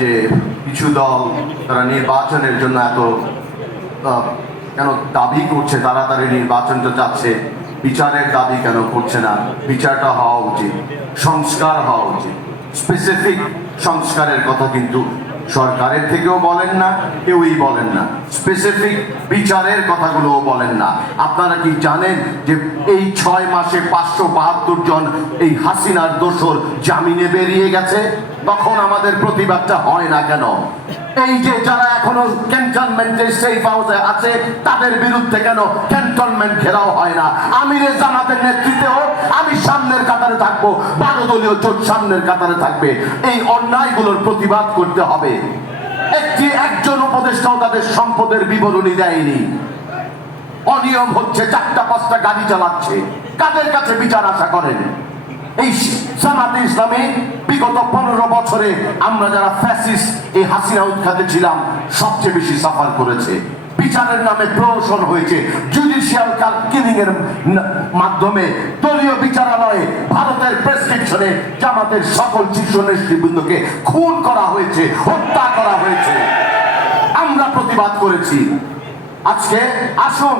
যে কিছু দল তারা নির্বাচনের জন্য এত কেন দাবি করছে তাড়াতাড়ি নির্বাচনটা চাচ্ছে, বিচারের দাবি কেন করছে না? বিচারটা হওয়া উচিত, সংস্কার হওয়া উচিত। স্পেসিফিক সংস্কারের কথা কিন্তু সরকারের থেকেও বলেন না, কেউই বলেন না। স্পেসিফিক বিচারের কথাগুলোও বলেন না। আপনারা কি জানেন যে এই ছয় মাসে পাঁচশো বাহাত্তর জন এই হাসিনার দোসর জামিনে বেরিয়ে গেছে? তখন আমাদের প্রতিবাদটা হয় না কেন? এই যে যারা এখনও ক্যান্টনমেন্টে সেফ হাউসে আছে, তাদের বিরুদ্ধে কেন ক্যান্টনমেন্ট ঘেরাও হয় না? আমিরের জামাতের নেতৃত্বেও আমি সামনের কাতারে থাকব, বারো দলীয় জোট সামনের কাতারে থাকবে। এই অন্যায়গুলোর প্রতিবাদ করতে হবে। একটি একজন উপদেষ্টাও তাদের সম্পদের বিবরণী দেয়নি। অনিয়ম হচ্ছে চারটা পাঁচটা গাড়ি চালাচ্ছে। কাদের কাছে বিচার আশা করেন? এই জামাতে ইসলামে বিগত পনেরো বছরে আমরা যারা ফ্যাসিস এই হাসিনা উৎখাতে ছিলাম, সবচেয়ে বেশি সাফার করেছে। বিচারের নামে প্রহসন হয়েছে। জুডিশিয়াল কাল কিলিং এর মাধ্যমে দলীয় বিচারালয়ে ভারতের প্রেসক্রিপশনে জামাতের সকল শীর্ষ নেতৃবৃন্দকে খুন করা হয়েছে, হত্যা করা হয়েছে। আমরা প্রতিবাদ করেছি। আজকে আসুন,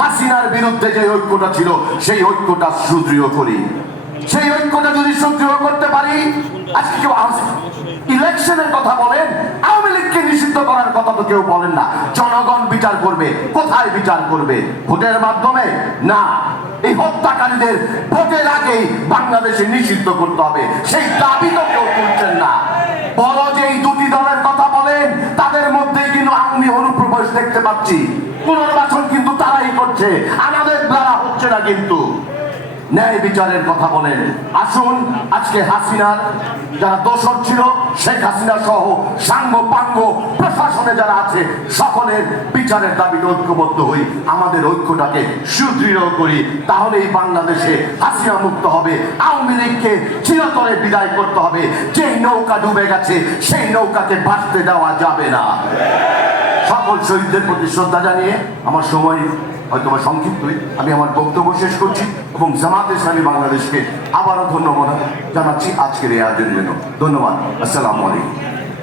হাসিনার বিরুদ্ধে যে ঐক্যটা ছিল, সেই ঐক্যটা সুদৃঢ় করি। সেই ঐক্যটা যদি সুদৃঢ় করতে পারি, আজকে কেউ ইলেকশনের কথা বলেন, আওয়ামী লীগকে নিষিদ্ধ করার কথা তো কেউ বলেন না। জনগণ বিচার করবে, কোথায় বিচার করবে? ভোটের মাধ্যমে? না। এই হত্যাকারীদের ভোটের আগেই বাংলাদেশে নিষিদ্ধ করতে হবে। সেই দাবি তো কেউ তুলছেন না। বড় যে এই দুটি দলের কথা বলেন, তাদের মধ্যেই কিন্তু আমি অনুপ্রবেশ দেখতে পাচ্ছি। পুনর্বাসন কিন্তু তারাই করছে। আমাদের দ্বারা হচ্ছে না কিন্তু। ন্যায় বিচারের কথা বলেন। আসুন, আজকে হাসিনার যারা দোষর ছিল, শেখ হাসিনা সহ সাঙ্গ পাঙ্গ প্রশাসনে যারা আছে, সকলের বিচারের দাবিতে ঐক্যবদ্ধ হই। আমাদের ঐক্যটাকে সুদৃঢ় করি। তাহলে এই বাংলাদেশে হাসিনা মুক্ত হবে। আওয়ামী লীগকে চিরতরে বিদায় করতে হবে। যেই নৌকা ডুবে গেছে, সেই নৌকাকে বাঁচতে দেওয়া যাবে না। সকল শহীদদের প্রতি শ্রদ্ধা জানিয়ে আমার সময় হয়তো বা সংক্ষিপ্তই আমি আমার বক্তব্য শেষ করছি এবং জামাত ইসলামী বাংলাদেশকে আবারও ধন্যবাদ জানাচ্ছি আজকের এই আয়োজনের জন্য। ধন্যবাদ। আসসালামু আলাইকুম।